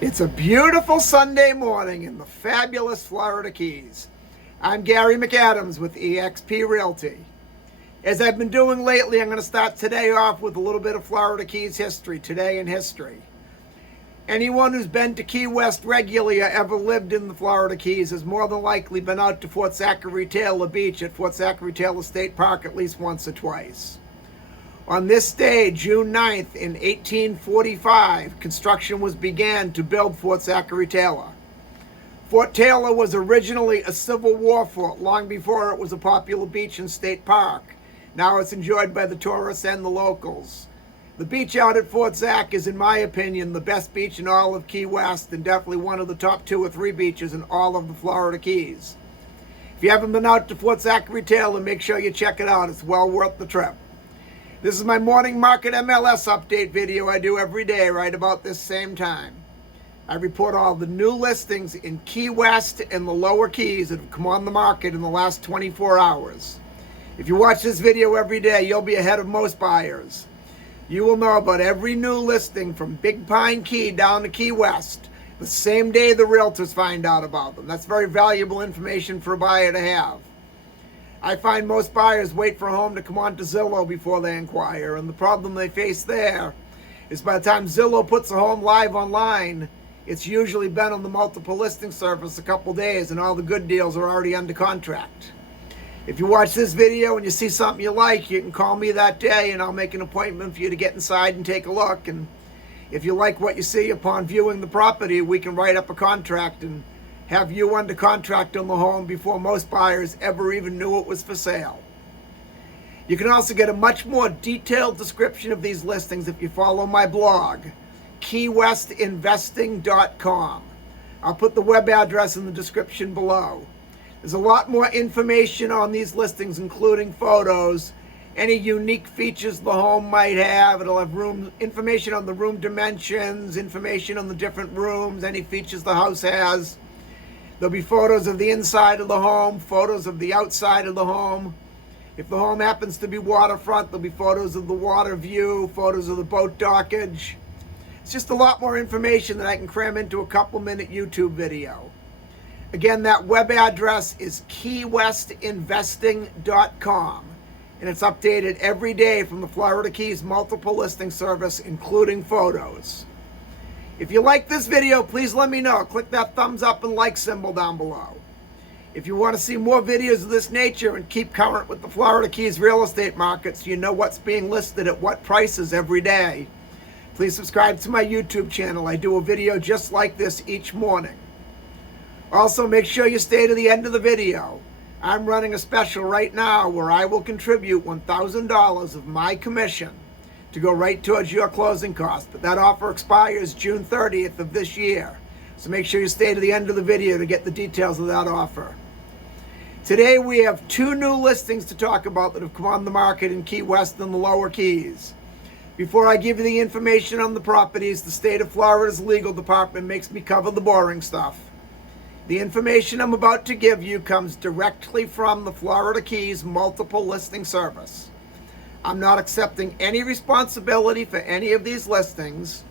It's a beautiful Sunday morning in the fabulous Florida Keys. I'm Gary McAdams with eXp Realty. As I've been doing lately, I'm going to start today off with a little bit of Florida Keys history, today in history. Anyone who's been to Key West regularly or ever lived in the Florida Keys has more than likely been out to Fort Zachary-Taylor Beach at Fort Zachary-Taylor State Park at least once or twice. On this day, June 9th, in 1845, construction was began to build Fort Zachary-Taylor. Fort Taylor was originally a Civil War fort long before it was a popular beach and state park. Now it's enjoyed by the tourists and the locals. The beach out at Fort Zach is, in my opinion, the best beach in all of Key West and definitely one of the top 2 or 3 beaches in all of the Florida Keys. If you haven't been out to Fort Zachary-Taylor, make sure you check it out. It's well worth the trip. This is my morning market MLS update video I do every day right about this same time. I report all the new listings in Key West and the lower Keys that have come on the market in the last 24 hours. If you watch this video every day, you'll be ahead of most buyers. You will know about every new listing from Big Pine Key down to Key West the same day the realtors find out about them. That's very valuable information for a buyer to have. I find most buyers wait for a home to come on to Zillow before they inquire, and the problem they face there is by the time Zillow puts a home live online, it's usually been on the multiple listing service a couple days and all the good deals are already under contract. If you watch this video and you see something you like, you can call me that day and I'll make an appointment for you to get inside and take a look. And if you like what you see upon viewing the property, we can write up a contract and have you under contract on the home before most buyers ever even knew it was for sale. You can also get a much more detailed description of these listings if you follow my blog, keywestinvesting.com. I'll put the web address in the description below. There's a lot more information on these listings, including photos, any unique features the home might have. It'll have information on the room dimensions, information on the different rooms, any features the house has. There'll be photos of the inside of the home, photos of the outside of the home. If the home happens to be waterfront, there'll be photos of the water view, photos of the boat dockage. It's just a lot more information that I can cram into a couple-minute YouTube video. Again, that web address is keywestinvesting.com, and it's updated every day from the Florida Keys multiple listing service, including photos. If you like this video, please let me know. Click that thumbs up and like symbol down below. If you want to see more videos of this nature and keep current with the Florida Keys real estate markets, so you know what's being listed at what prices every day, please subscribe to my YouTube channel. I do a video just like this each morning. Also, make sure you stay to the end of the video. I'm running a special right now where I will contribute $1,000 of my commission to go right towards your closing costs. But that offer expires June 30th of this year. So make sure you stay to the end of the video to get the details of that offer. Today we have 2 new listings to talk about that have come on the market in Key West and the lower Keys. Before I give you the information on the properties, the state of Florida's legal department makes me cover the boring stuff. The information I'm about to give you comes directly from the Florida Keys multiple listing service. I'm not accepting any responsibility for any of these listings.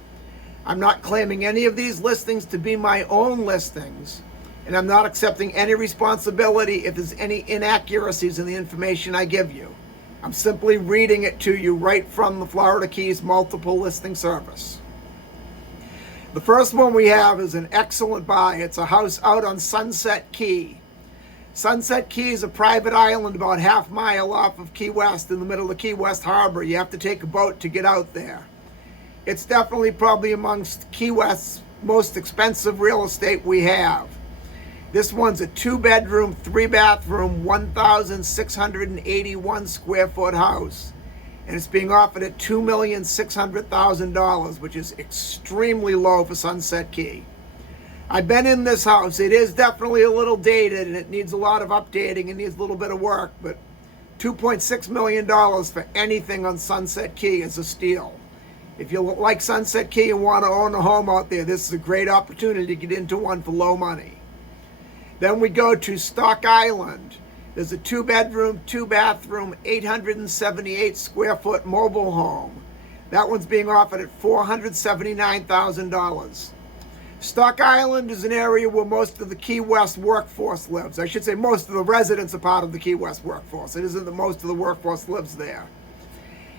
I'm not claiming any of these listings to be my own listings. And I'm not accepting any responsibility if there's any inaccuracies in the information I give you. I'm simply reading it to you right from the Florida Keys multiple listing service. The first one we have is an excellent buy. It's a house out on Sunset Key. Sunset Key is a private island about half mile off of Key West in the middle of Key West Harbor. You have to take a boat to get out there. It's definitely probably amongst Key West's most expensive real estate we have. This one's a 2-bedroom, 3-bathroom, 1,681 square foot house. And it's being offered at $2,600,000, which is extremely low for Sunset Key. I've been in this house. It is definitely a little dated and it needs a lot of updating and needs a little bit of work, but $2.6 million for anything on Sunset Key is a steal. If you like Sunset Key and want to own a home out there, this is a great opportunity to get into one for low money. Then we go to Stock Island. There's a 2-bedroom, 2-bathroom, 878 square foot mobile home. That one's being offered at $479,000. Stock Island is an area where most of the Key West workforce lives. I should say most of the residents are part of the Key West workforce. It isn't that most of the workforce lives there.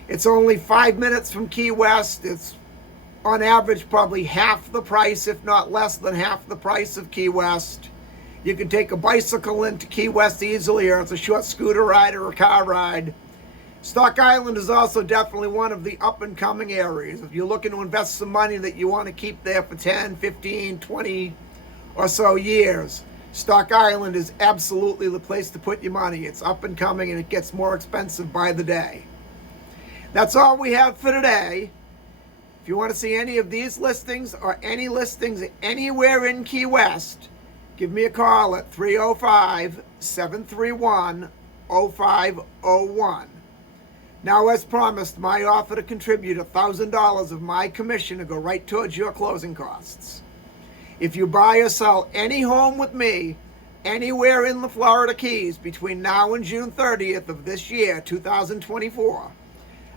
It's only 5 minutes from Key West. It's on average probably half the price, if not less than half the price of Key West. You can take a bicycle into Key West easily, or it's a short scooter ride or a car ride. Stock Island is also definitely one of the up-and-coming areas. If you're looking to invest some money that you want to keep there for 10, 15, 20 or so years, Stock Island is absolutely the place to put your money. It's up-and-coming, and it gets more expensive by the day. That's all we have for today. If you want to see any of these listings or any listings anywhere in Key West, give me a call at 305-731-0501. Now, as promised, my offer to contribute $1,000 of my commission to go right towards your closing costs. If you buy or sell any home with me anywhere in the Florida Keys between now and June 30th of this year, 2024,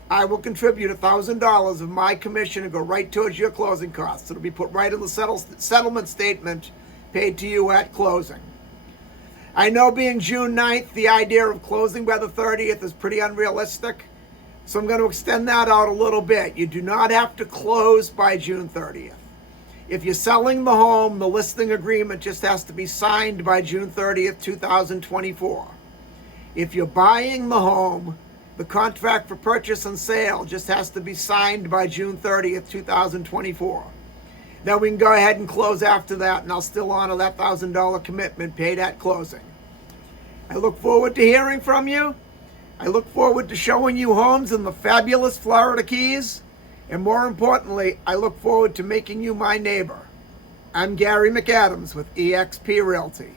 I will contribute $1,000 of my commission to go right towards your closing costs. It'll be put right in the settlement statement paid to you at closing. I know being June 9th, the idea of closing by the 30th is pretty unrealistic, so I'm going to extend that out a little bit. You do not have to close by June 30th. If you're selling the home, the listing agreement just has to be signed by June 30th, 2024. If you're buying the home, the contract for purchase and sale just has to be signed by June 30th, 2024. Then we can go ahead and close after that, and I'll still honor that $1,000 commitment paid at closing. I look forward to hearing from you. I look forward to showing you homes in the fabulous Florida Keys. And more importantly, I look forward to making you my neighbor. I'm Gary McAdams with eXp Realty.